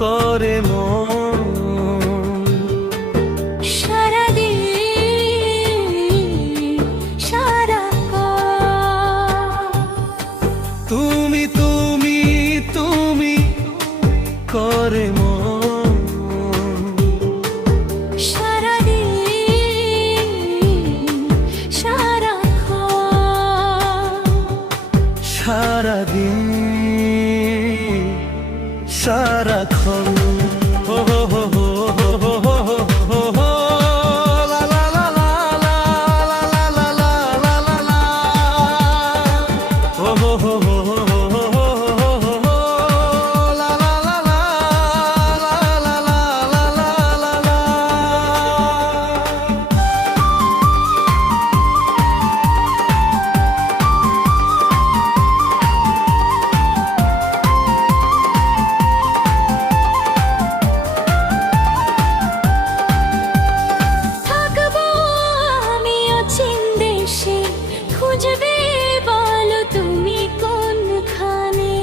করে মন। সারাদিন সারাক্ষণ তুমি তুমি তুমি করে মন। সারাদিন সারাক্ষণ সারাদিন সারাক্ষণ। হো হো হো হো হো হো হো হো লা লা লা লা লা লা লা লা লা লা লা হো হো হো হো হো হো হো হো লা লা লা লা লা লা লা লা লা লা। থাকবো আমি অচিন দেশে, খুঁজবে বলো তুমি কোনখানে।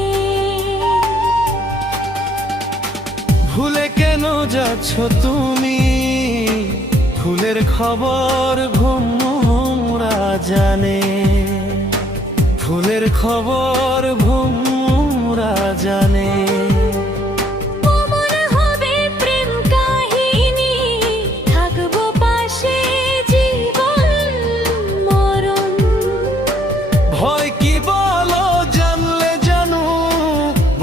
ভুলে কেন যাচ্ছ তুমি, ফুলের খবর ভোমরা জানে। ফুলের খবর ভোমরা জানে। মনে হবে প্রেম কাহিনী, থাকবো পাশে জীবন মরণ। ভয় কি বলো জানলে জানু,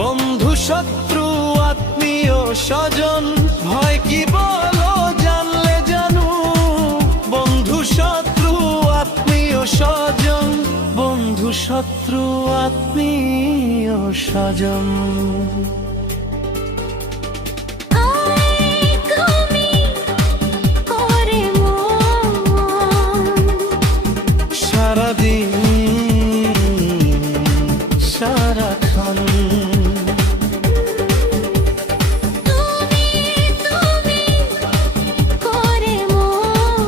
বন্ধু শত্রু আত্মীয় স্বজন। ভয় কি বলো জানলে জানু, বন্ধু শত্রু আত্মীয় স্বজন। বন্ধু শত্রু আত্মীয় স্বজন। আয় তুমি করে মন। সারাদিন সারাক্ষণ তুমি তুমি করে মন।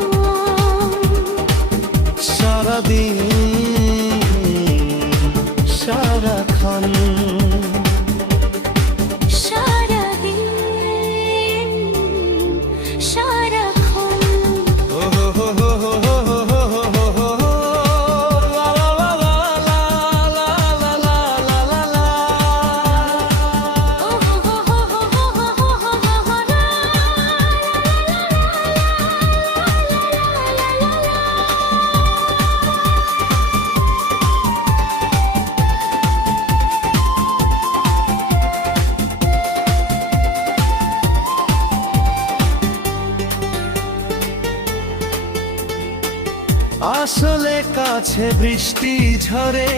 সারাদিন সারাক্ষণ সারাদিন সারাক্ষণ ও হো হো হো হো হো হো হো হো হো হো লা লা লা লা লা লা লা লা লা লা। ও হো হো হো হো হো হো হো হো লা আসলে কাছে বৃষ্টি ঝরে,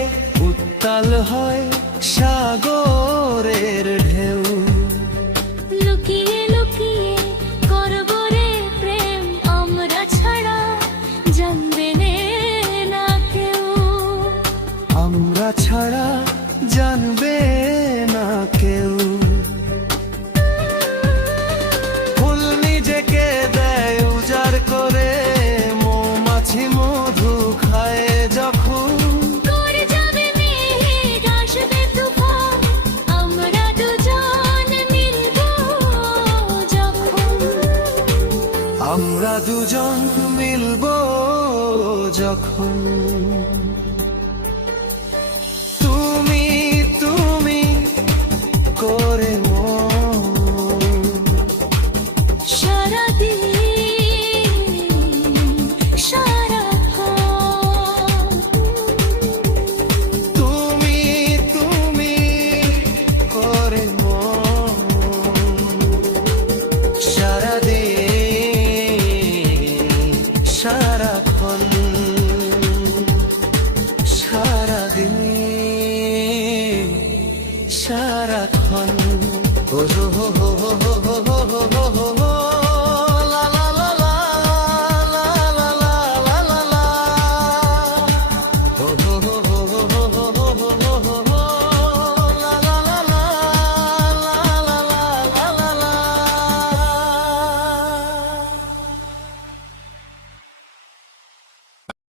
উত্তাল হয় সাগরের ঢেউ। লুকিয়ে লুকিয়ে করব রে প্রেম, আমরা ছাড়া জানবে না কেউ। আমরা ছাড়া জানবে না কেউ। ফুল নিজেকে দেয় উজাড় করে, মৌমাছি মধু খায় যখন। করে যাবে মেঘ, আসবে তুফান, আমরা দুজন মিলবো যখন। আমরা দুজন মিলবো যখন। তুমি তুমি করে মন। সারাদিন সারাক্ষণ তুমি তুমি করে মন। সারাদিন সারাক্ষণ সারাদিন সারাক্ষণ ও হো হো